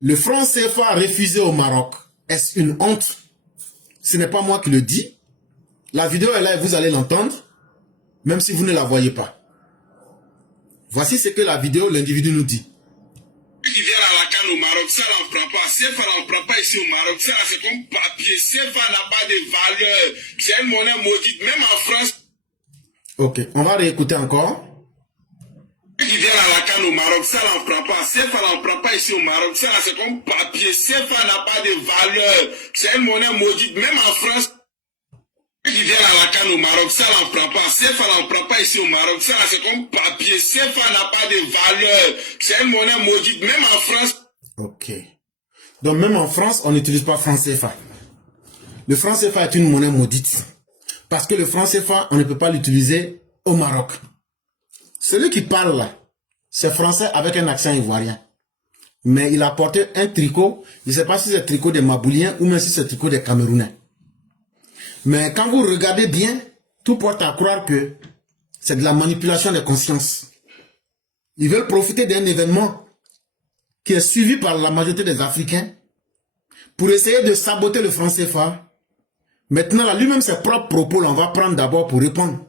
Le franc CFA refusé au Maroc. Est-ce une honte? Ce n'est pas moi qui le dis. La vidéo est là et vous allez l'entendre, même si vous ne la voyez pas. Voici ce que la vidéo, l'individu nous dit. Qui vient à la canne au Maroc, ça n'en prend pas. CFA n'en prend pas ici au Maroc. Ça, c'est comme papier. CFA n'a pas de valeur. C'est une monnaie maudite. Même en France. Ok, on va réécouter encore. Qui vient à la canne au Maroc, ça n'en prend pas. CFA n'en prend pas ici au Maroc. Ça, c'est comme papier. CFA n'a pas de valeur. C'est une monnaie maudite. Même en France. Qui vient à la canne au Maroc, ça n'en prend pas. CFA n'en prend pas ici au Maroc. Ça, c'est comme papier. CFA n'a pas de valeur. C'est une monnaie maudite. Même en France. Ok. Donc même en France, on n'utilise pas franc CFA. Le franc CFA est une monnaie maudite. Parce que le franc CFA, on ne peut pas l'utiliser au Maroc. Celui qui parle là, c'est français avec un accent ivoirien. Mais il a porté un tricot, je ne sais pas si c'est le tricot des Mabouliens ou même si c'est le tricot des Camerounais. Mais quand vous regardez bien, tout porte à croire que c'est de la manipulation des consciences. Ils veulent profiter d'un événement qui est suivi par la majorité des Africains pour essayer de saboter le franc CFA. Maintenant, là, lui-même, ses propres propos, là, on va prendre d'abord pour répondre.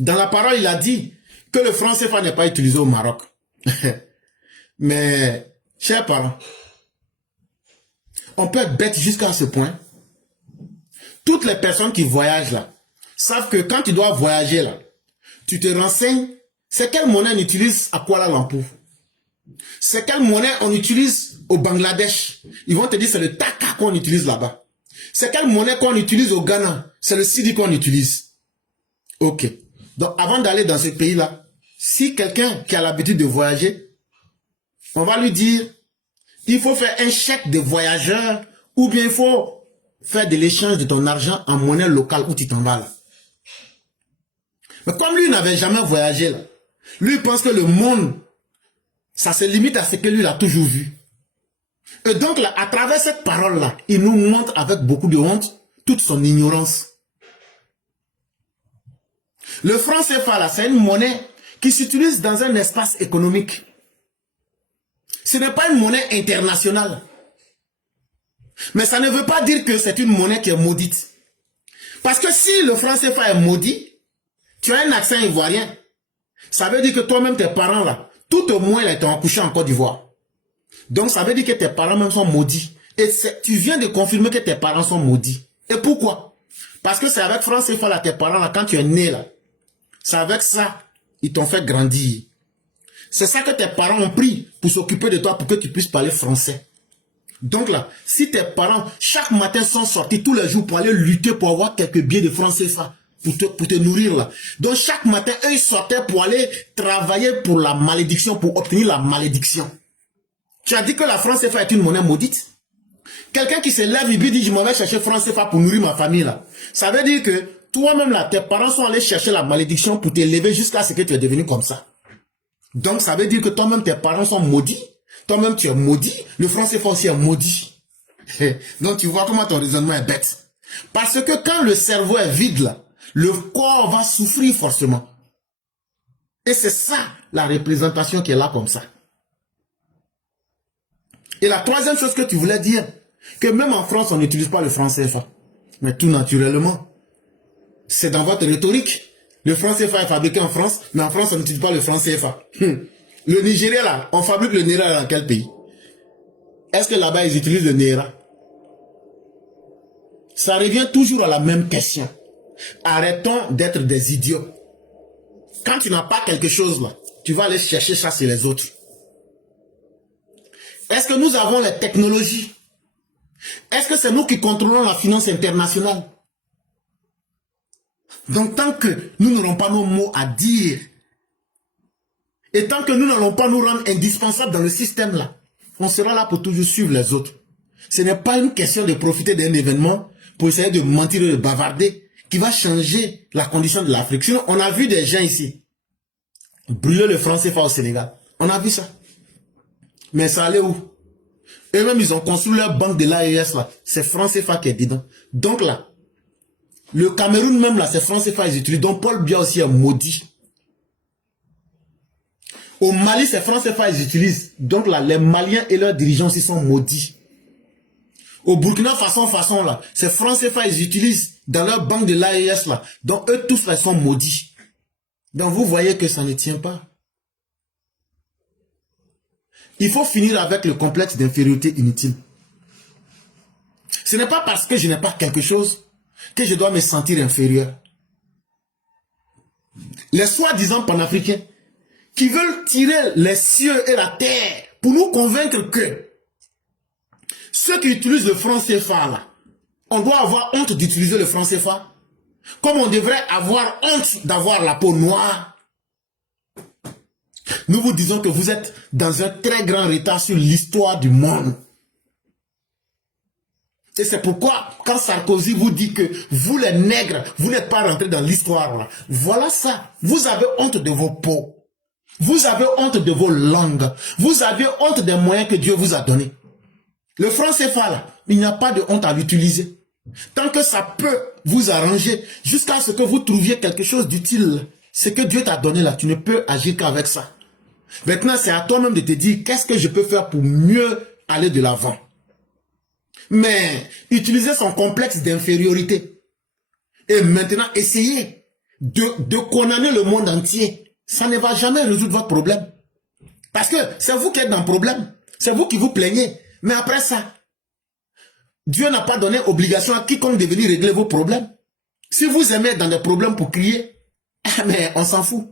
Dans la parole, il a dit que le franc CFA n'est pas utilisé au Maroc. Mais, chers parents, on peut être bête jusqu'à ce point. Toutes les personnes qui voyagent là, savent que quand tu dois voyager là, tu te renseignes, c'est quelle monnaie on utilise à Kuala Lumpur. C'est quelle monnaie on utilise au Bangladesh. Ils vont te dire c'est le Taka qu'on utilise là-bas. C'est quelle monnaie qu'on utilise au Ghana. C'est le Cedi qu'on utilise. Ok. Donc avant d'aller dans ce pays-là, si quelqu'un qui a l'habitude de voyager, on va lui dire, il faut faire un chèque de voyageur ou bien il faut faire de l'échange de ton argent en monnaie locale où tu t'en vas là. Mais comme lui n'avait jamais voyagé là, lui il pense que le monde, ça se limite à ce que lui il a toujours vu. Et donc là, à travers cette parole là, il nous montre avec beaucoup de honte toute son ignorance. Le franc CFA là, c'est une monnaie qui s'utilise dans un espace économique. Ce n'est pas une monnaie internationale. Mais ça ne veut pas dire que c'est une monnaie qui est maudite. Parce que si le franc CFA est maudit, tu as un accent ivoirien. Ça veut dire que toi-même, tes parents là, tout au moins, ils t'ont accouché en Côte d'Ivoire. Donc ça veut dire que tes parents même sont maudits. Et tu viens de confirmer que tes parents sont maudits. Et pourquoi? Parce que c'est avec franc CFA là, tes parents là, quand tu es né là, c'est avec ça, ils t'ont fait grandir. C'est ça que tes parents ont pris pour s'occuper de toi, pour que tu puisses parler français. Donc là, si tes parents, chaque matin, sont sortis tous les jours pour aller lutter pour avoir quelques billets de francs CFA, pour te nourrir là. Donc chaque matin, eux, ils sortaient pour aller travailler pour la malédiction, pour obtenir la malédiction. Tu as dit que la franc CFA est une monnaie maudite. Quelqu'un qui se lève, il dit, je m'en vais chercher franc CFA pour nourrir ma famille là. Ça veut dire que toi-même là, tes parents sont allés chercher la malédiction pour t'élever jusqu'à ce que tu es devenu comme ça. Donc ça veut dire que toi-même, tes parents sont maudits. Toi-même, tu es maudit. Le franc CFA aussi est maudit. Donc, tu vois comment ton raisonnement est bête. Parce que quand le cerveau est vide, là, le corps va souffrir forcément. Et c'est ça, la représentation qui est là comme ça. Et la troisième chose que tu voulais dire, que même en France, on n'utilise pas le franc CFA. Mais tout naturellement, c'est dans votre rhétorique. Le franc CFA est fabriqué en France, mais en France, on n'utilise pas le franc CFA. Le Nigeria, là, on fabrique le Naira dans quel pays? Est-ce que là-bas, ils utilisent le Naira? Ça revient toujours à la même question. Arrêtons d'être des idiots. Quand tu n'as pas quelque chose, là, tu vas aller chercher ça chez les autres. Est-ce que nous avons les technologies? Est-ce que c'est nous qui contrôlons la finance internationale? Donc, tant que nous n'aurons pas nos mots à dire, et tant que nous n'allons pas nous rendre indispensables dans le système là, on sera là pour toujours suivre les autres. Ce n'est pas une question de profiter d'un événement pour essayer de mentir et de bavarder qui va changer la condition de l'Afrique. Sinon, on a vu des gens ici brûler le franc CFA au Sénégal. On a vu ça. Mais ça allait où? Eux-mêmes, ils ont construit leur banque de l'AES là. C'est franc CFA qui est dedans. Donc là, le Cameroun même là, c'est franc CFA ils utilisent. Donc Paul Biya aussi est maudit. Au Mali, c'est francs CFA ils utilisent. Donc là, les Maliens et leurs dirigeants aussi sont maudits. Au Burkina Faso là, c'est francs CFA ils utilisent dans leur banque de l'AES là. Donc eux tous là sont maudits. Donc vous voyez que ça ne tient pas. Il faut finir avec le complexe d'infériorité inutile. Ce n'est pas parce que je n'ai pas quelque chose que je dois me sentir inférieur. Les soi-disant panafricains qui veulent tirer les cieux et la terre pour nous convaincre que ceux qui utilisent le franc CFA là, on doit avoir honte d'utiliser le franc CFA, comme on devrait avoir honte d'avoir la peau noire. Nous vous disons que vous êtes dans un très grand retard sur l'histoire du monde. Et c'est pourquoi, quand Sarkozy vous dit que vous les nègres, vous n'êtes pas rentrés dans l'histoire, voilà ça. Vous avez honte de vos peaux. Vous avez honte de vos langues. Vous avez honte des moyens que Dieu vous a donnés. Le franc CFA, là, il n'y a pas de honte à l'utiliser. Tant que ça peut vous arranger, jusqu'à ce que vous trouviez quelque chose d'utile, ce que Dieu t'a donné là, tu ne peux agir qu'avec ça. Maintenant, c'est à toi-même de te dire, qu'est-ce que je peux faire pour mieux aller de l'avant? Mais utiliser son complexe d'infériorité et maintenant essayer de condamner le monde entier, ça ne va jamais résoudre votre problème. Parce que c'est vous qui êtes dans le problème. C'est vous qui vous plaignez. Mais après ça, Dieu n'a pas donné obligation à quiconque de venir régler vos problèmes. Si vous aimez être dans des problèmes pour crier, mais on s'en fout.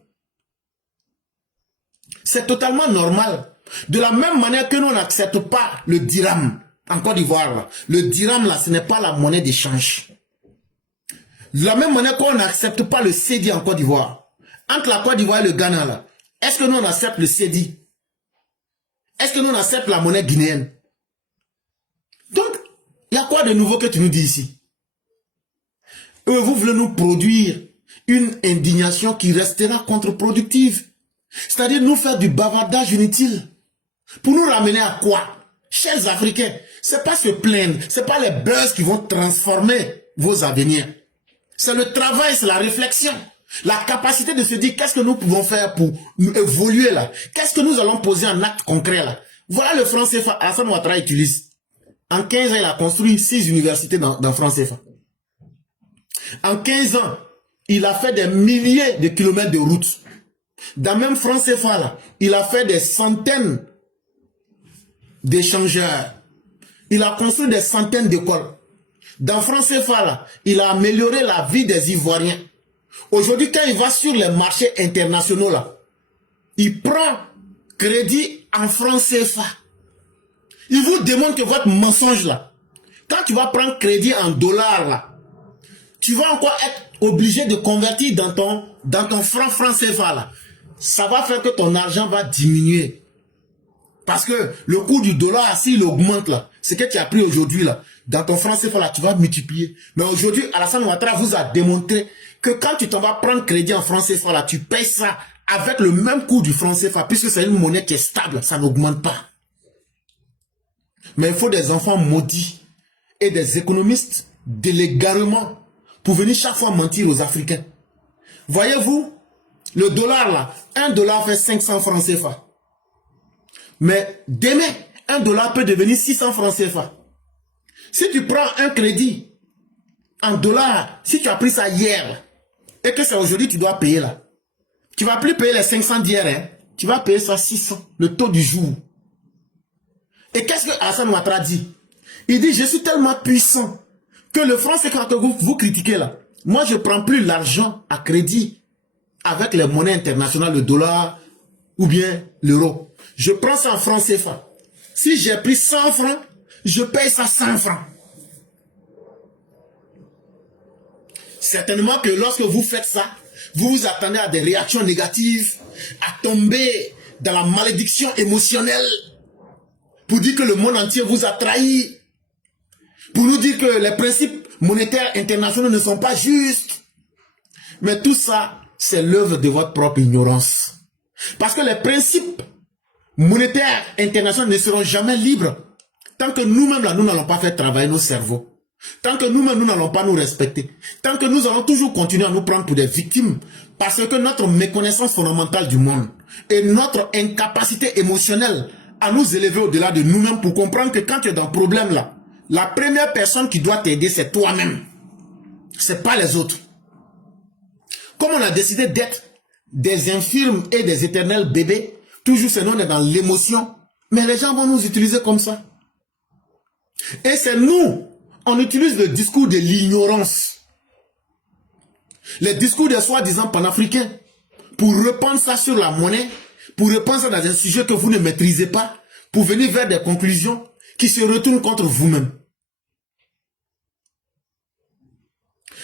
C'est totalement normal. De la même manière que nous n'acceptons pas le dirham en Côte d'Ivoire. Le dirham là, ce n'est pas la monnaie d'échange. De la même manière qu'on n'accepte pas le cedi en Côte d'Ivoire. Entre la Côte d'Ivoire et le Ghana là, est-ce que nous on accepte le cedi? Est-ce que nous on accepte la monnaie guinéenne? Donc, il y a quoi de nouveau que tu nous dis ici? Vous voulez nous produire une indignation qui restera contre-productive. C'est-à-dire nous faire du bavardage inutile. Pour nous ramener à quoi? Chers Africains, c'est pas se plaindre, c'est pas les buzz qui vont transformer vos avenirs. C'est le travail, c'est la réflexion. La capacité de se dire qu'est-ce que nous pouvons faire pour évoluer là. Qu'est-ce que nous allons poser en acte concret là. Voilà le franc CFA, Alassane Ouattara utilise. En 15 ans, il a construit 6 universités dans franc CFA. En 15 ans, il a fait des milliers de kilomètres de routes. Dans même franc CFA là, il a fait des centaines d'échangeurs. Il a construit des centaines d'écoles. Dans franc CFA là, il a amélioré la vie des Ivoiriens. Aujourd'hui, quand il va sur les marchés internationaux là, il prend crédit en franc CFA. Il vous démontre que votre mensonge là, quand tu vas prendre crédit en dollars là, tu vas encore être obligé de convertir dans ton franc CFA là. Ça va faire que ton argent va diminuer. Parce que le cours du dollar, s'il augmente là, ce que tu as pris aujourd'hui là, dans ton franc CFA là, tu vas multiplier. Mais aujourd'hui, Alassane Ouattara vous a démontré que quand tu t'en vas prendre crédit en franc CFA là, tu payes ça avec le même cours du franc CFA, puisque c'est une monnaie qui est stable, ça n'augmente pas. Mais il faut des enfants maudits et des économistes de l'égarement pour venir chaque fois mentir aux Africains. Voyez-vous, le dollar là, 1 dollar fait 500 francs CFA. Mais demain, 1 dollar peut devenir 600 francs CFA. Si tu prends un crédit en dollars, si tu as pris ça hier, et que c'est aujourd'hui tu dois payer là, tu ne vas plus payer les 500 d'hier, hein, tu vas payer ça 600, le taux du jour. Et qu'est-ce que Alassane Ouattara dit? Il dit, je suis tellement puissant que le franc CFA que vous critiquez là, moi je ne prends plus l'argent à crédit avec les monnaies internationales, le dollar ou bien l'euro. Je prends ça en franc CFA. Si j'ai pris 100 francs, je paye ça 100 francs. Certainement que lorsque vous faites ça, vous vous attendez à des réactions négatives, à tomber dans la malédiction émotionnelle, pour dire que le monde entier vous a trahi, pour nous dire que les principes monétaires internationaux ne sont pas justes. Mais tout ça, c'est l'œuvre de votre propre ignorance. Parce que les principes monétaires internationaux ne seront jamais libres tant que nous-mêmes, là, nous n'allons pas faire travailler nos cerveaux. Tant que nous-mêmes, nous n'allons pas nous respecter. Tant que nous allons toujours continuer à nous prendre pour des victimes Parce que notre méconnaissance fondamentale du monde et notre incapacité émotionnelle à nous élever au-delà de nous-mêmes pour comprendre que quand tu es dans un problème là, la première personne qui doit t'aider, c'est toi-même. C'est pas les autres. Comme on a décidé d'être des infirmes et des éternels bébés, toujours c'est nous, on est dans l'émotion, mais les gens vont nous utiliser comme ça. Et c'est nous, on utilise le discours de l'ignorance. Les discours des soi-disant panafricains, pour reprendre ça sur la monnaie, pour reprendre ça dans un sujet que vous ne maîtrisez pas, pour venir vers des conclusions qui se retournent contre vous-même.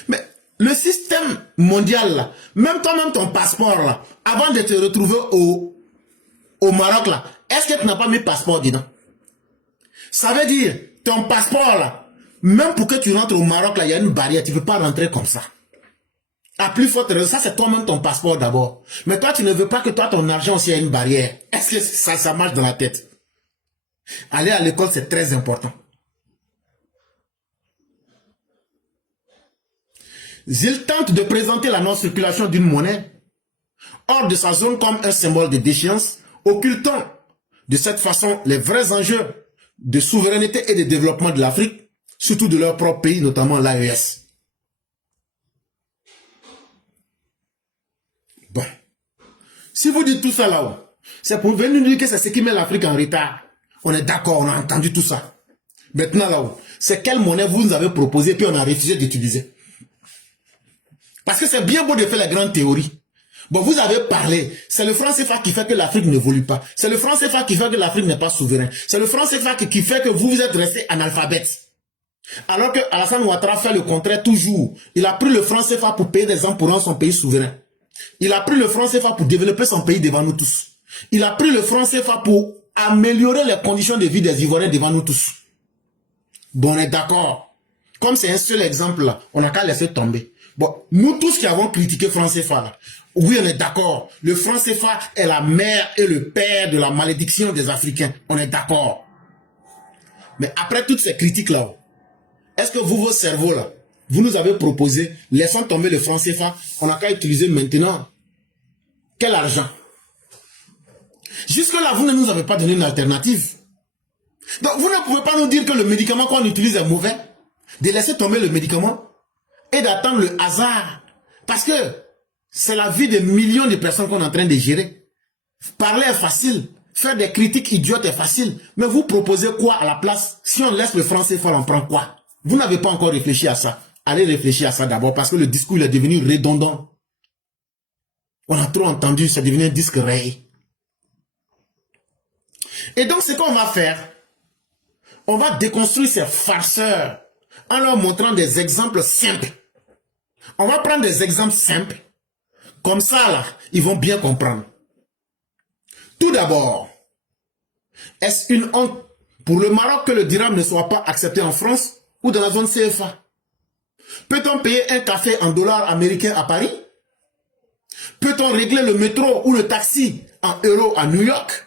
Mais le système mondial, là, même toi-même ton passeport, là, avant de te retrouver au Maroc, là, est-ce que tu n'as pas mis passeport dedans? Ça veut dire, ton passeport, là, même pour que tu rentres au Maroc, là, il y a une barrière, tu ne peux pas rentrer comme ça. À plus forte raison, ça c'est toi-même ton passeport d'abord. Mais toi, tu ne veux pas que toi, ton argent aussi ait une barrière. Est-ce que ça marche dans la tête? Aller à l'école, c'est très important. Ils tentent de présenter la non-circulation d'une monnaie hors de sa zone comme un symbole de déchéance, occultant de cette façon les vrais enjeux de souveraineté et de développement de l'Afrique, surtout de leur propre pays, notamment l'AES. Bon. Si vous dites tout ça là-haut, c'est pour venir nous dire que c'est ce qui met l'Afrique en retard. On est d'accord, on a entendu tout ça. Maintenant là-haut, c'est quelle monnaie vous nous avez proposé puis on a refusé d'utiliser? Parce que c'est bien beau de faire la grande théorie. Bon, vous avez parlé, c'est le franc CFA qui fait que l'Afrique n'évolue pas. C'est le franc CFA qui fait que l'Afrique n'est pas souveraine. C'est le franc CFA qui fait que vous êtes restés analphabètes. Alors que Alassane Ouattara fait le contraire toujours. Il a pris le franc CFA pour payer des gens pour rendre son pays souverain. Il a pris le franc CFA pour développer son pays devant nous tous. Il a pris le franc CFA pour améliorer les conditions de vie des Ivoiriens devant nous tous. Bon, on est d'accord. Comme c'est un seul exemple là, on n'a qu'à laisser tomber. Bon, nous tous qui avons critiqué franc CFA là, oui, on est d'accord. Le franc CFA est la mère et le père de la malédiction des Africains. On est d'accord. Mais après toutes ces critiques là, est-ce que vous, vos cerveaux là, vous nous avez proposé, laissons tomber le franc CFA, on n'a qu'à utiliser maintenant quel argent? Jusque-là, vous ne nous avez pas donné une alternative. Donc, vous ne pouvez pas nous dire que le médicament qu'on utilise est mauvais, de laisser tomber le médicament et d'attendre le hasard. Parce que c'est la vie de millions de personnes qu'on est en train de gérer. Parler est facile, faire des critiques idiotes est facile, mais vous proposez quoi à la place? Si on laisse le franc CFA, on prend quoi? Vous n'avez pas encore réfléchi à ça. Allez réfléchir à ça d'abord parce que le discours il est devenu redondant. On a trop entendu, c'est devenu un disque rayé. Et donc ce qu'on va faire, on va déconstruire ces farceurs en leur montrant des exemples simples. On va prendre des exemples simples. Comme ça, là, ils vont bien comprendre. Tout d'abord, est-ce une honte pour le Maroc que le dirham ne soit pas accepté en France ou dans la zone CFA? Peut-on payer un café en dollars américains à Paris? Peut-on régler le métro ou le taxi en euros à New York?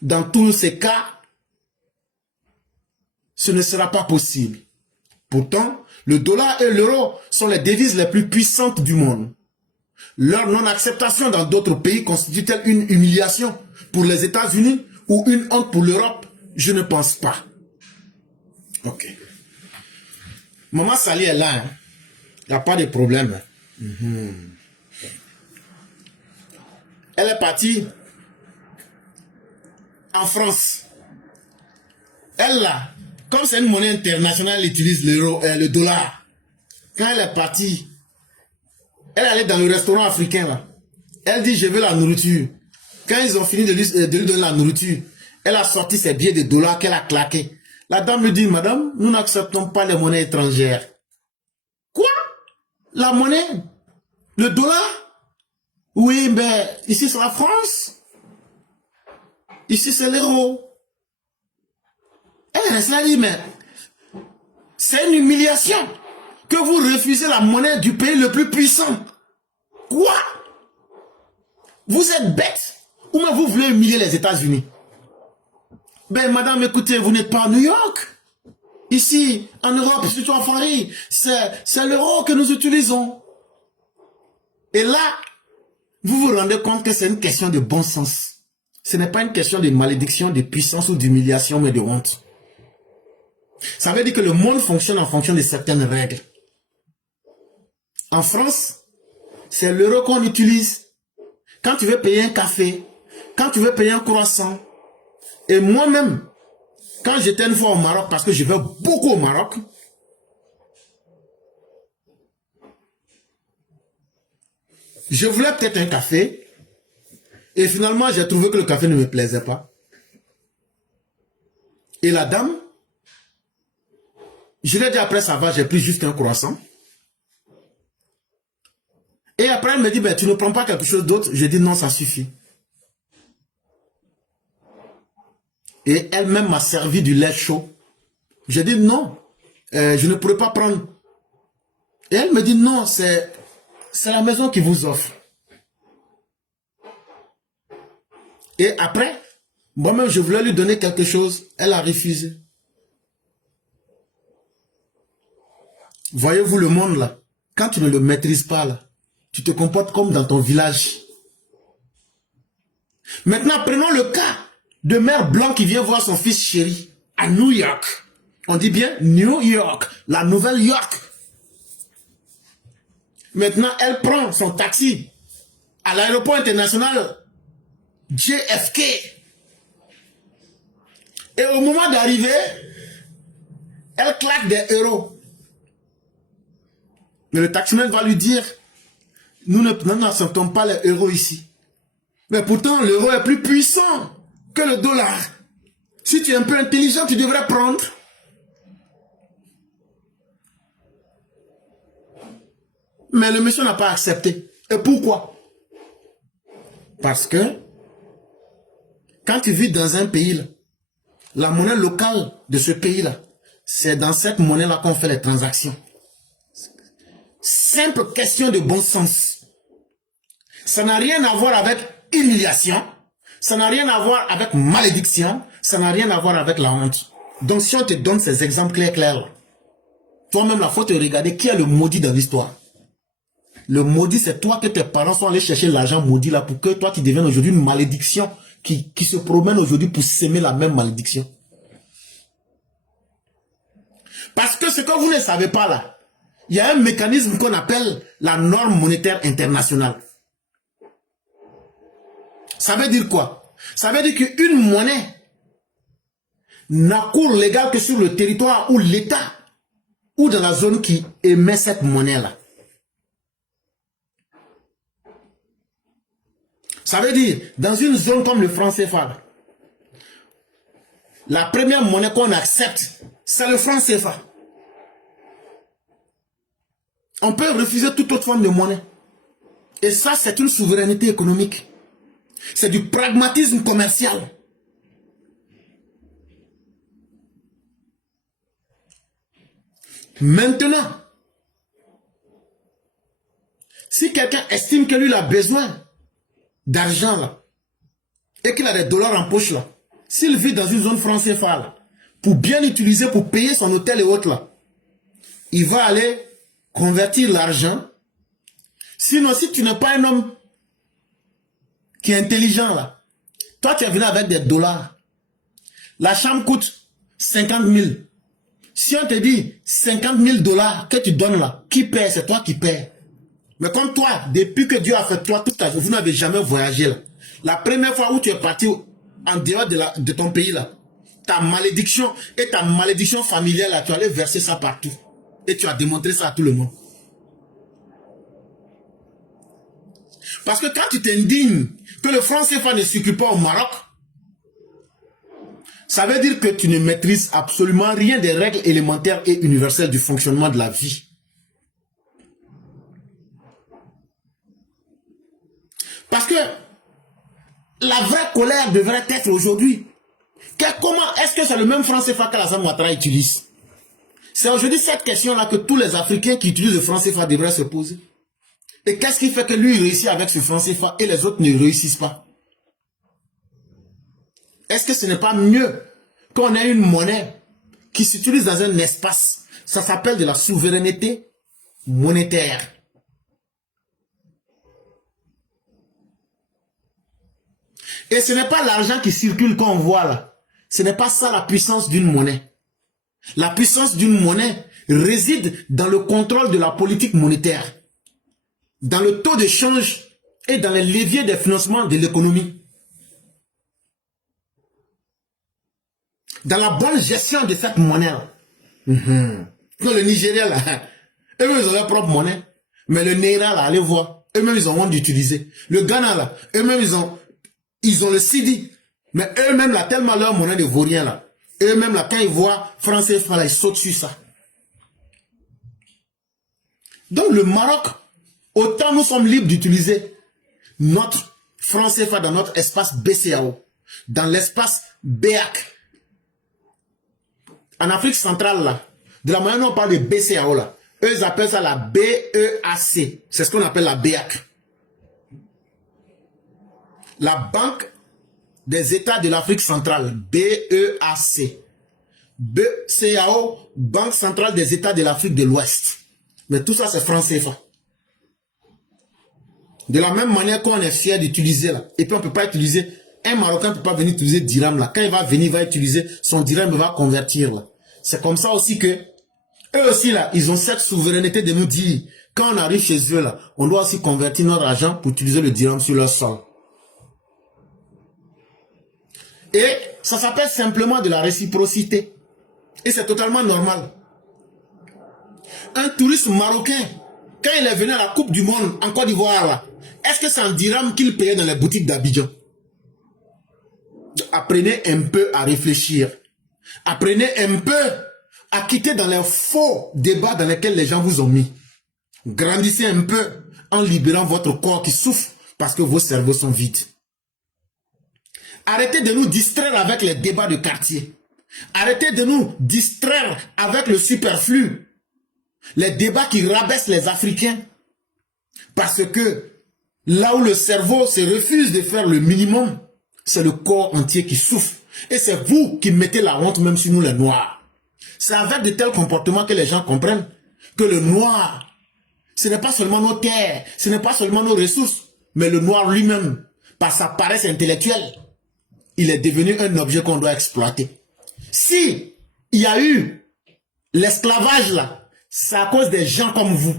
Dans tous ces cas, ce ne sera pas possible. Pourtant, le dollar et l'euro sont les devises les plus puissantes du monde. Leur non-acceptation dans d'autres pays constitue-t-elle une humiliation pour les États-Unis ou une honte pour l'Europe? Je ne pense pas. Ok. Maman Sali est là. Il n'y a pas de problème. Elle est partie en France. Elle là, comme c'est une monnaie internationale, elle utilise l'euro, le dollar. Quand elle est partie, elle allait dans le restaurant africain là. Elle dit je veux la nourriture. Quand ils ont fini de lui donner la nourriture, elle a sorti ses billets de dollars qu'elle a claqués. La dame lui dit, madame, nous n'acceptons pas les monnaies étrangères. Quoi? La monnaie? Le dollar? Oui, mais ici c'est la France. Ici c'est l'euro. Elle reste là, dit, mais c'est une humiliation que vous refusez la monnaie du pays le plus puissant. Quoi? Vous êtes bête? Ou bien vous voulez humilier les États-Unis? Ben, madame, écoutez, vous n'êtes pas à New York. Ici, en Europe, surtout en Paris, c'est l'euro que nous utilisons. Et là, vous vous rendez compte que c'est une question de bon sens. Ce n'est pas une question de malédiction, de puissance ou d'humiliation, mais de honte. Ça veut dire que le monde fonctionne en fonction de certaines règles. En France, c'est l'euro qu'on utilise quand tu veux payer un café, quand tu veux payer un croissant. Et moi-même, quand j'étais une fois au Maroc, parce que je vais beaucoup au Maroc, je voulais peut-être un café, et finalement, j'ai trouvé que le café ne me plaisait pas. Et la dame, je lui ai dit après ça va, j'ai pris juste un croissant. Et après, elle me dit, ben, tu ne prends pas quelque chose d'autre? Je dis non, ça suffit. Et elle-même m'a servi du lait chaud. J'ai dit non, je ne pourrais pas prendre. Et elle me dit non, c'est la maison qui vous offre. Et après, moi-même, je voulais lui donner quelque chose. Elle a refusé. Voyez-vous le monde là? Quand tu ne le maîtrises pas là, tu te comportes comme dans ton village. Maintenant, prenons le cas de mère blanc qui vient voir son fils chéri à New York. On dit bien New York, la Nouvelle York. Maintenant, elle prend son taxi à l'aéroport international JFK. Et au moment d'arriver, elle claque des euros. Mais le taximan va lui dire, nous n'acceptons pas les euros ici. Mais pourtant, l'euro est plus puissant que le dollar. Si tu es un peu intelligent, tu devrais prendre. Mais le monsieur n'a pas accepté. Et pourquoi? Parce que quand tu vis dans un pays, la monnaie locale de ce pays-là, c'est dans cette monnaie-là qu'on fait les transactions. Simple question de bon sens. Ça n'a rien à voir avec humiliation. Ça n'a rien à voir avec malédiction. Ça n'a rien à voir avec la honte. Donc si on te donne ces exemples clairs, toi-même, il faut te regarder qui est le maudit dans l'histoire. Le maudit, c'est toi que tes parents sont allés chercher l'argent maudit là pour que toi tu deviennes aujourd'hui une malédiction qui se promène aujourd'hui pour s'aimer la même malédiction. Parce que ce que vous ne savez pas là, il y a un mécanisme qu'on appelle la norme monétaire internationale. Ça veut dire quoi? Ça veut dire qu'une monnaie n'a cours légal que sur le territoire où l'État ou dans la zone qui émet cette monnaie-là. Ça veut dire, dans une zone comme le franc CFA, la première monnaie qu'on accepte, c'est le franc CFA. On peut refuser toute autre forme de monnaie. Et ça, c'est une souveraineté économique. C'est du pragmatisme commercial. Maintenant, si quelqu'un estime que lui a besoin d'argent là, et qu'il a des dollars en poche là, s'il vit dans une zone franc CFA là, pour bien l'utiliser pour payer son hôtel et autres là, il va aller convertir l'argent. Sinon, si tu n'es pas un homme qui est intelligent là, toi tu es venu avec des dollars, la chambre coûte 50 000. Si on te dit 50 000 dollars que tu donnes là, qui paie? C'est toi qui paie. Mais comme toi, depuis que Dieu a fait toi toute ta vie, vous n'avez jamais voyagé là. La première fois où tu es parti en dehors de ton pays là, ta malédiction et ta malédiction familiale là, tu allais verser ça partout. Et tu as démontré ça à tout le monde. Parce que quand tu t'indignes que le franc CFA ne circule pas au Maroc, ça veut dire que tu ne maîtrises absolument rien des règles élémentaires et universelles du fonctionnement de la vie. Parce que la vraie colère devrait être aujourd'hui. Comment est-ce que c'est le même franc CFA qu'Alassane Ouattara utilise? C'est aujourd'hui cette question-là que tous les Africains qui utilisent le franc CFA devraient se poser. Et qu'est-ce qui fait que lui réussit avec ce franc CFA et les autres ne réussissent pas? Est-ce que ce n'est pas mieux qu'on ait une monnaie qui s'utilise dans un espace? Ça s'appelle de la souveraineté monétaire. Et ce n'est pas l'argent qui circule qu'on voit là. Ce n'est pas ça la puissance d'une monnaie. La puissance d'une monnaie réside dans le contrôle de la politique monétaire, dans le taux de change et dans les leviers de financement de l'économie. Dans la bonne gestion de cette monnaie-là. Que le Nigeria, là, eux-mêmes, ils ont leur propre monnaie. Mais le Naira, là, allez voir, eux-mêmes, ils ont honte d'utiliser. Le Ghana, là, eux-mêmes, ils ont le Cedi. Mais eux-mêmes, là, tellement leur monnaie ne vaut rien, là. Eux-mêmes, là, quand ils voient français, là, ils sautent sur ça. Donc, le Maroc, autant nous sommes libres d'utiliser notre franc CFA dans notre espace BCAO, dans l'espace BEAC. En Afrique centrale, là, de la manière dont on parle de BCAO, là, eux, ils appellent ça la BEAC. C'est ce qu'on appelle la BEAC. La Banque des États de l'Afrique centrale, BEAC. BCAO, Banque centrale des États de l'Afrique de l'Ouest. Mais tout ça, c'est franc CFA. De la même manière qu'on est fier d'utiliser là. Et puis on ne peut pas utiliser, un Marocain ne peut pas venir utiliser dirham là. Quand il va venir, il va utiliser son dirham, il va convertir là. C'est comme ça aussi que, eux aussi là, ils ont cette souveraineté de nous dire, quand on arrive chez eux là, on doit aussi convertir notre argent pour utiliser le dirham sur leur sol. Et ça s'appelle simplement de la réciprocité. Et c'est totalement normal. Un touriste marocain, quand il est venu à la Coupe du Monde en Côte d'Ivoire là, est-ce que c'est en dirham qu'il payait dans les boutiques d'Abidjan? Apprenez un peu à réfléchir. Apprenez un peu à quitter dans les faux débats dans lesquels les gens vous ont mis. Grandissez un peu en libérant votre corps qui souffre parce que vos cerveaux sont vides. Arrêtez de nous distraire avec les débats de quartier. Arrêtez de nous distraire avec le superflu. Les débats qui rabaissent les Africains. Parce que là où le cerveau se refuse de faire le minimum, c'est le corps entier qui souffre. Et c'est vous qui mettez la honte même sur nous les Noirs. C'est avec de tels comportements que les gens comprennent que le Noir, ce n'est pas seulement nos terres, ce n'est pas seulement nos ressources, mais le Noir lui-même, par sa paresse intellectuelle, il est devenu un objet qu'on doit exploiter. Si il y a eu l'esclavage là, c'est à cause des gens comme vous.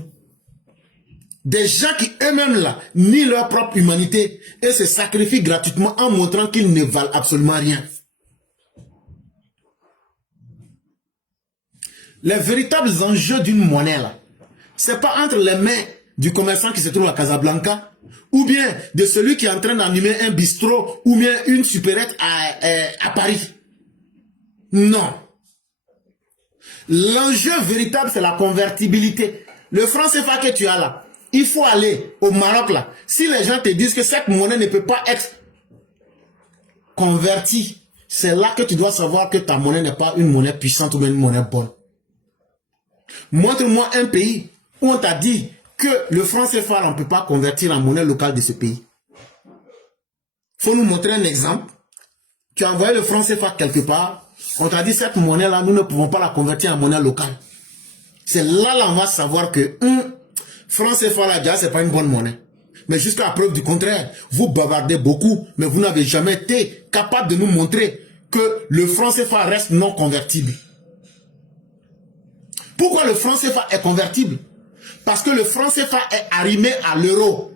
Des gens qui eux-mêmes là nient leur propre humanité et se sacrifient gratuitement en montrant qu'ils ne valent absolument rien. Les véritables enjeux d'une monnaie là, c'est pas entre les mains du commerçant qui se trouve à Casablanca ou bien de celui qui est en train d'animer un bistrot ou bien une supérette à Paris. Non. L'enjeu véritable, c'est la convertibilité. Le franc CFA que tu as là, il faut aller au Maroc là. Si les gens te disent que cette monnaie ne peut pas être convertie, c'est là que tu dois savoir que ta monnaie n'est pas une monnaie puissante ou même une monnaie bonne. Montre-moi un pays où on t'a dit que le franc CFA, on ne peut pas convertir en monnaie locale de ce pays. Il faut nous montrer un exemple. Tu as envoyé le franc CFA quelque part. On t'a dit cette monnaie-là, nous ne pouvons pas la convertir en monnaie locale. C'est là, on va savoir que franc CFA, là, déjà, c'est pas une bonne monnaie. Mais jusqu'à la preuve du contraire, vous bavardez beaucoup, mais vous n'avez jamais été capable de nous montrer que le franc CFA reste non convertible. Pourquoi le franc CFA est convertible? Parce que le franc CFA est arrimé à l'euro.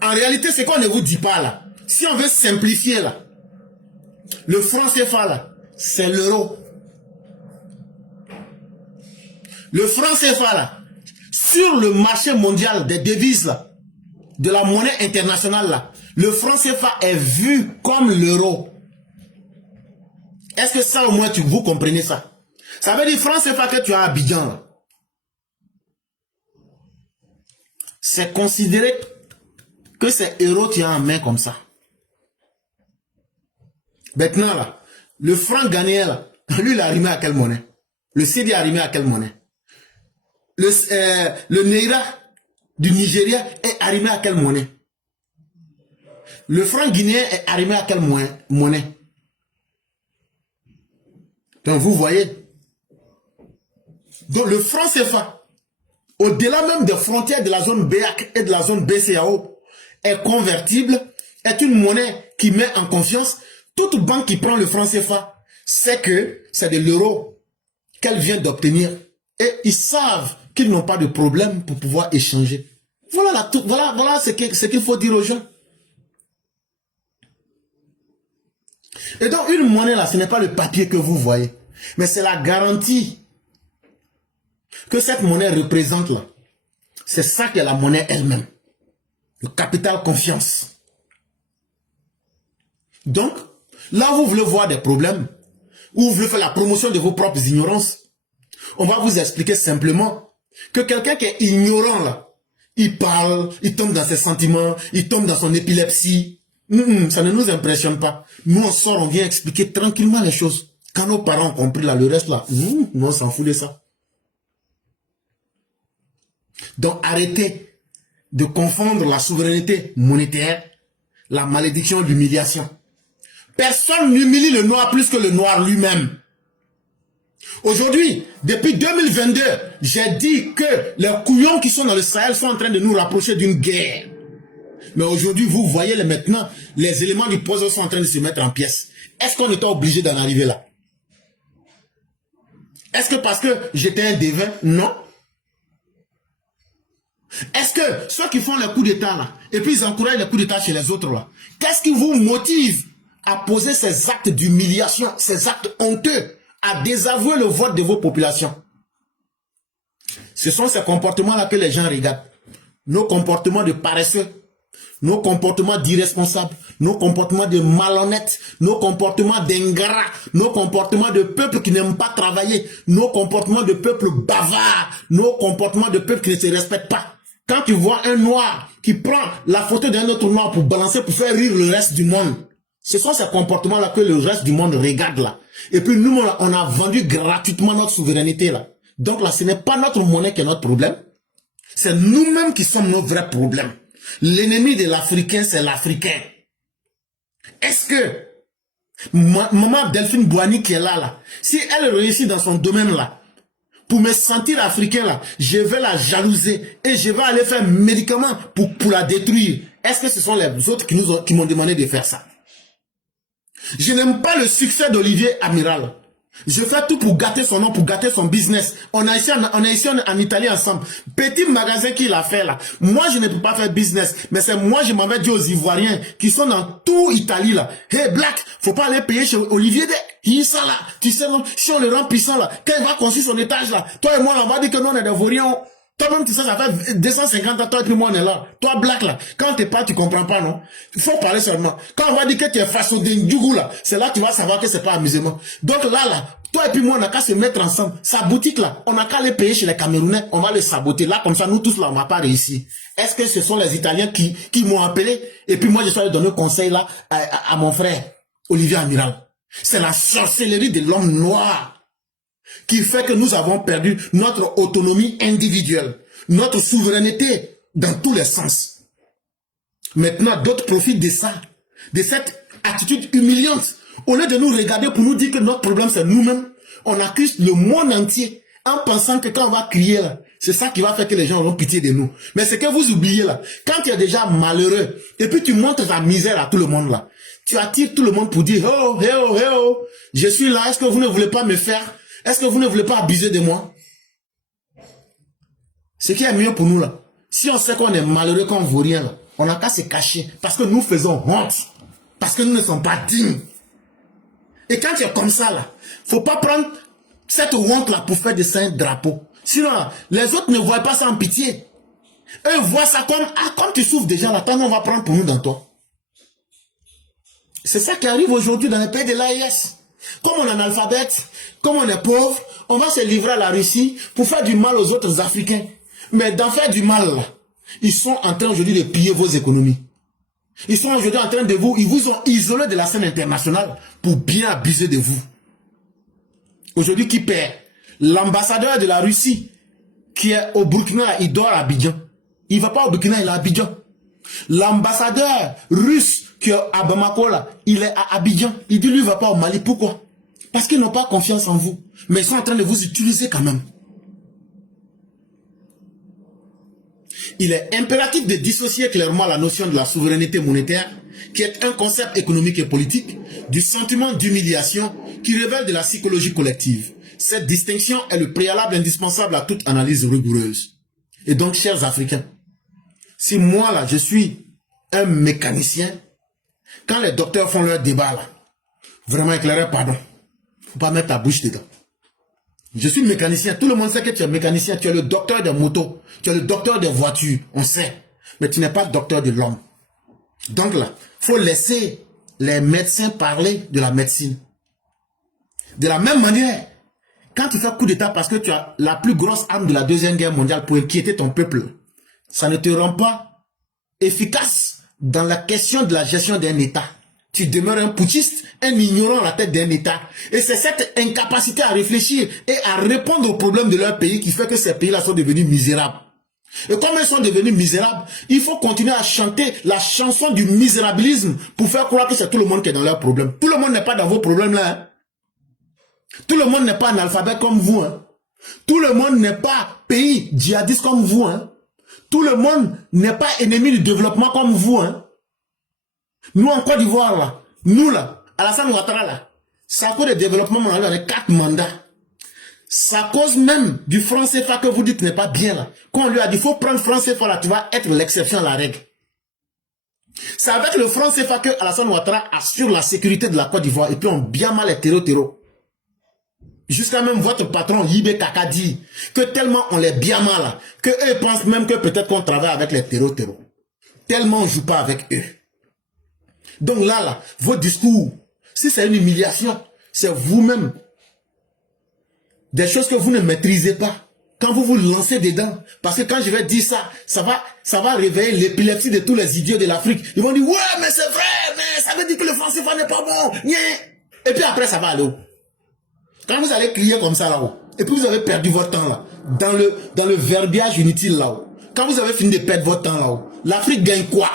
En réalité, c'est qu'on ne vous dit pas là. Si on veut simplifier là, le franc CFA là, c'est l'euro. Le franc CFA là, sur le marché mondial des devises là, de la monnaie internationale là, le franc CFA est vu comme l'euro. Est-ce que ça au moins vous comprenez ça? Ça veut dire franc CFA que tu as à Abidjan là. C'est considéré que c'est euro tu as en main comme ça. Maintenant là, le franc ghanéen là, lui il a arrimé à quelle monnaie? Le Cedi est arrimé à quelle monnaie? Le Naira du Nigeria est arrimé à quelle monnaie? Le franc guinéen est arrimé à quelle monnaie? Donc vous voyez. Donc le franc CFA, au-delà même des frontières de la zone BEAC et de la zone BCAO, est convertible, est une monnaie qui met en confiance, toute banque qui prend le franc CFA sait que c'est de l'euro qu'elle vient d'obtenir. Et ils savent qu'ils n'ont pas de problème pour pouvoir échanger. Voilà, voilà ce qu'il faut dire aux gens. Et donc, une monnaie là, ce n'est pas le papier que vous voyez, mais c'est la garantie que cette monnaie représente là. C'est ça qui est la monnaie elle-même. Le capital confiance. Donc, là où vous voulez voir des problèmes, où vous voulez faire la promotion de vos propres ignorances, on va vous expliquer simplement que quelqu'un qui est ignorant là, il parle, il tombe dans ses sentiments, il tombe dans son épilepsie. Ça ne nous impressionne pas. Nous, on sort, on vient expliquer tranquillement les choses. Quand nos parents ont compris là, le reste là, nous, on s'en fout de ça. Donc, arrêtez de confondre la souveraineté monétaire, la malédiction et l'humiliation. Personne n'humilie le noir plus que le noir lui-même. Aujourd'hui, depuis 2022, j'ai dit que les couillons qui sont dans le Sahel sont en train de nous rapprocher d'une guerre. Mais aujourd'hui, vous voyez maintenant, les éléments du puzzle sont en train de se mettre en pièces. Est-ce qu'on était obligé d'en arriver là? Est-ce que parce que j'étais un devin? Non. Est-ce que ceux qui font les coups d'État là, et puis ils encouragent les coups d'État chez les autres là, qu'est-ce qui vous motive à poser ces actes d'humiliation, ces actes honteux, à désavouer le vote de vos populations? Ce sont ces comportements-là que les gens regardent. Nos comportements de paresseux, nos comportements d'irresponsables, nos comportements de malhonnêtes, nos comportements d'ingrats, nos comportements de peuple qui n'aiment pas travailler, nos comportements de peuple bavard, nos comportements de peuple qui ne se respectent pas. Quand tu vois un noir qui prend la photo d'un autre noir pour balancer, pour faire rire le reste du monde, ce sont ces comportements-là que le reste du monde regarde là. Et puis nous, on a vendu gratuitement notre souveraineté là. Donc là, ce n'est pas notre monnaie qui est notre problème. C'est nous-mêmes qui sommes nos vrais problèmes. L'ennemi de l'Africain, c'est l'Africain. Est-ce que maman Delphine Boigny qui est là, si elle réussit dans son domaine là, pour me sentir africain là, je vais la jalouser et je vais aller faire médicaments pour la détruire. Est-ce que ce sont les autres qui m'ont demandé de faire ça? Je n'aime pas le succès d'Olivier Amiral. Je fais tout pour gâter son nom, pour gâter son business. On est ici en Italie ensemble. Petit magasin qu'il a fait là. Moi, je ne peux pas faire business. Mais c'est moi, je m'en vais dire aux Ivoiriens qui sont dans tout Italie là. Hey Black, faut pas aller payer chez Olivier il est ça là. Tu sais, si on le rend puissant là, quand il va construire son étage là, toi et moi, on va dire que nous on est des vauriens. Toi-même, tu sais, ça fait 250 ans, toi et puis moi, on est là. Toi, Black, là, quand t'es pas, tu comprends pas, non? Il faut parler seulement. Quand on va dire que tu es face au Djougou, là, c'est là que tu vas savoir que c'est pas amusement. Donc là, toi et puis moi, on n'a qu'à se mettre ensemble. Sa boutique, là, on n'a qu'à les payer chez les Camerounais, on va les saboter. Là, comme ça, nous tous, là, on va pas réussir. Est-ce que ce sont les Italiens qui m'ont appelé? Et puis moi, je suis allé donner conseil, là, à mon frère, Olivier Amiral. C'est la sorcellerie de l'homme noir qui fait que nous avons perdu notre autonomie individuelle, notre souveraineté dans tous les sens. Maintenant, d'autres profitent de ça, de cette attitude humiliante. Au lieu de nous regarder pour nous dire que notre problème c'est nous-mêmes, on accuse le monde entier en pensant que quand on va crier là, c'est ça qui va faire que les gens auront pitié de nous. Mais c'est que vous oubliez là, quand tu es déjà malheureux et puis tu montres ta misère à tout le monde là, tu attires tout le monde pour dire oh, hey oh, hey oh, je suis là, est-ce que vous ne voulez pas me faire? Est-ce que vous ne voulez pas abuser de moi? Ce qui est mieux pour nous là, si on sait qu'on est malheureux, qu'on ne vaut rien là, on n'a qu'à se cacher parce que nous faisons honte, parce que nous ne sommes pas dignes. Et quand tu es comme ça là, faut pas prendre cette honte là pour faire des saints drapeaux. Sinon là, les autres ne voient pas ça en pitié. Eux voient ça comme, ah comme tu souffres déjà là, tant on va prendre pour nous dans toi. C'est ça qui arrive aujourd'hui dans les pays de l'AES. Comme on est analphabète, comme on est pauvre, on va se livrer à la Russie pour faire du mal aux autres Africains. Mais d'en faire du mal, là, ils sont en train aujourd'hui de piller vos économies. Ils sont aujourd'hui en train de ils vous ont isolé de la scène internationale pour bien abuser de vous. Aujourd'hui, qui perd? L'ambassadeur de la Russie, qui est au Burkina, il dort à Abidjan. Il ne va pas au Burkina, il est à Abidjan. L'ambassadeur russe qui est à Bamako, là, il est à Abidjan. Il dit, lui, il ne va pas au Mali. Pourquoi? Parce qu'ils n'ont pas confiance en vous. Mais ils sont en train de vous utiliser quand même. Il est impératif de dissocier clairement la notion de la souveraineté monétaire qui est un concept économique et politique, du sentiment d'humiliation qui révèle de la psychologie collective. Cette distinction est le préalable indispensable à toute analyse rigoureuse. Et donc, chers Africains, si moi, là, je suis un mécanicien, quand les docteurs font leur débat, là, vraiment éclairé, pardon, faut pas mettre ta bouche dedans. Je suis mécanicien, tout le monde sait que tu es mécanicien, tu es le docteur des motos, tu es le docteur des voitures, on sait, mais tu n'es pas le docteur de l'homme. Donc là, faut laisser les médecins parler de la médecine. De la même manière, quand tu fais coup d'état parce que tu as la plus grosse arme de la Deuxième Guerre mondiale pour inquiéter ton peuple, ça ne te rend pas efficace dans la question de la gestion d'un État. Tu demeures un putschiste, un ignorant à la tête d'un État. Et c'est cette incapacité à réfléchir et à répondre aux problèmes de leur pays qui fait que ces pays-là sont devenus misérables. Et comme ils sont devenus misérables, il faut continuer à chanter la chanson du misérabilisme pour faire croire que c'est tout le monde qui est dans leurs problèmes. Tout le monde n'est pas dans vos problèmes là. Hein? Tout le monde n'est pas analphabète comme vous. Hein? Tout le monde n'est pas pays djihadiste comme vous. Hein? Tout le monde n'est pas ennemi du développement comme vous. Hein? Nous en Côte d'Ivoire là, nous là, Alassane Ouattara là, c'est à cause du développement, on a eu 4 mandats. C'est à cause même du franc CFA que vous dites n'est pas bien là. Quand on lui a dit, il faut prendre franc CFA là, tu vas être l'exception à la règle. C'est avec le franc CFA que Alassane Ouattara assure la sécurité de la Côte d'Ivoire et puis on bien mal les terreaux. Jusqu'à même votre patron Yibé Kaka dit que tellement on les bien mal là, que eux pensent même que peut-être qu'on travaille avec les terreaux. Tellement on joue pas avec eux. Donc là, vos discours, si c'est une humiliation, c'est vous-même. Des choses que vous ne maîtrisez pas. Quand vous vous lancez dedans, parce que quand je vais dire ça, ça va réveiller l'épilepsie de tous les idiots de l'Afrique. Ils vont dire, ouais, mais c'est vrai, mais ça veut dire que le franc CFA n'est pas bon. Et puis après, ça va aller où? Quand vous allez crier comme ça là-haut, et puis vous avez perdu votre temps là, dans le verbiage inutile là-haut, quand vous avez fini de perdre votre temps là-haut, l'Afrique gagne quoi?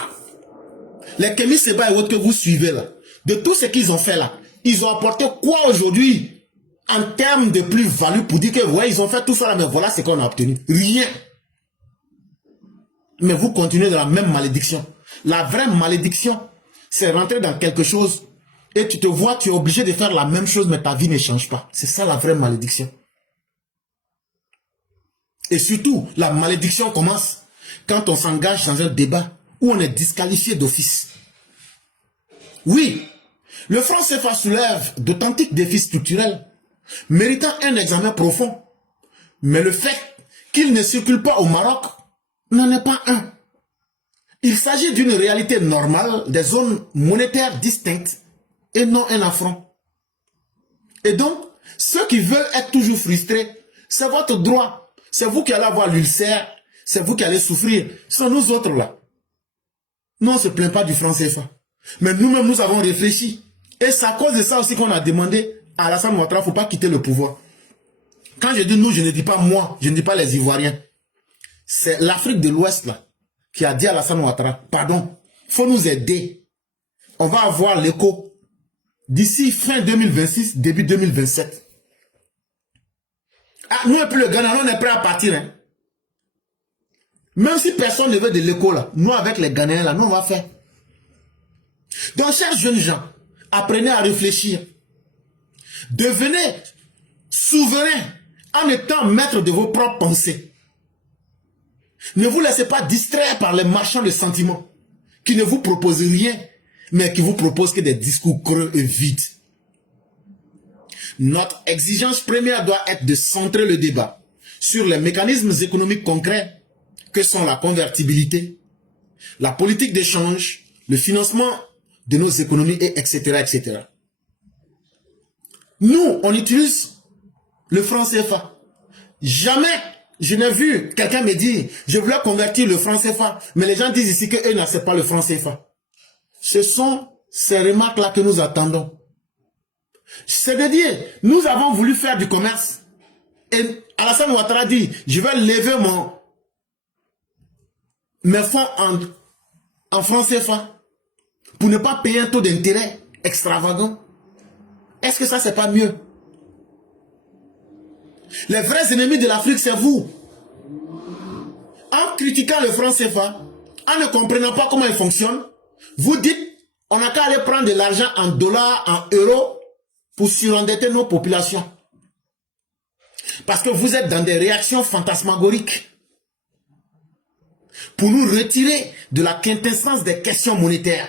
Les Kémy Séba et autres que vous suivez là, de tout ce qu'ils ont fait là, ils ont apporté quoi aujourd'hui en termes de plus-value pour dire que ouais, ils ont fait tout ça là, mais voilà ce qu'on a obtenu. Rien. Mais vous continuez dans la même malédiction. La vraie malédiction, c'est rentrer dans quelque chose et tu te vois, tu es obligé de faire la même chose, mais ta vie ne change pas. C'est ça la vraie malédiction. Et surtout, la malédiction commence quand on s'engage dans un débat où on est disqualifié d'office. Oui, le franc CFA soulève d'authentiques défis structurels, méritant un examen profond. Mais le fait qu'il ne circule pas au Maroc n'en est pas un. Il s'agit d'une réalité normale des zones monétaires distinctes et non un affront. Et donc, ceux qui veulent être toujours frustrés, c'est votre droit. C'est vous qui allez avoir l'ulcère, c'est vous qui allez souffrir. Ce sont nous autres là. Nous, on ne se plaint pas du franc CFA. Mais nous-mêmes, nous avons réfléchi. Et c'est à cause de ça aussi qu'on a demandé à Alassane Ouattara, il ne faut pas quitter le pouvoir. Quand je dis nous, je ne dis pas moi, je ne dis pas les Ivoiriens. C'est l'Afrique de l'Ouest là qui a dit à Alassane Ouattara, pardon, il faut nous aider. On va avoir l'écho d'ici fin 2026, début 2027. Ah, nous et puis le Ghana, on est prêt à partir. Hein. Même si personne ne veut de l'écho là, nous avec les Ghanéens là, nous on va faire. Donc chers jeunes gens, apprenez à réfléchir. Devenez souverain en étant maître de vos propres pensées. Ne vous laissez pas distraire par les marchands de sentiments qui ne vous proposent rien, mais qui vous proposent que des discours creux et vides. Notre exigence première doit être de centrer le débat sur les mécanismes économiques concrets que sont la convertibilité, la politique d'échange, le financement de nos économies, etc., etc. Nous, on utilise le franc CFA. Jamais je n'ai vu quelqu'un me dire, je voulais convertir le franc CFA, mais les gens disent ici qu'eux n'acceptent pas le franc CFA. Ce sont ces remarques-là que nous attendons. C'est-à-dire, nous avons voulu faire du commerce. Et Alassane Ouattara dit, je vais lever mes fonds en franc CFA pour ne pas payer un taux d'intérêt extravagant. Est-ce que ça, c'est pas mieux? Les vrais ennemis de l'Afrique, c'est vous. En critiquant le franc CFA, en ne comprenant pas comment il fonctionne, vous dites On n'a qu'à aller prendre de l'argent en dollars, en euros, pour surendetter nos populations. Parce que vous êtes dans des réactions fantasmagoriques. Pour nous retirer de la quintessence des questions monétaires.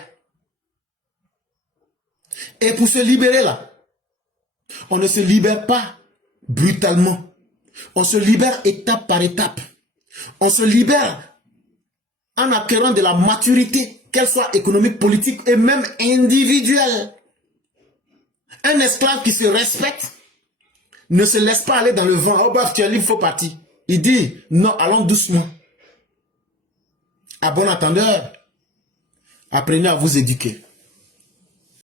Et pour se libérer là, on ne se libère pas brutalement. On se libère étape par étape. On se libère en acquérant de la maturité, qu'elle soit économique, politique et même individuelle. Un esclave qui se respecte ne se laisse pas aller dans le vent. Oh bah, tu es libre, il faut partir. Il dit, non, allons doucement. À bon entendeur, apprenez à vous éduquer.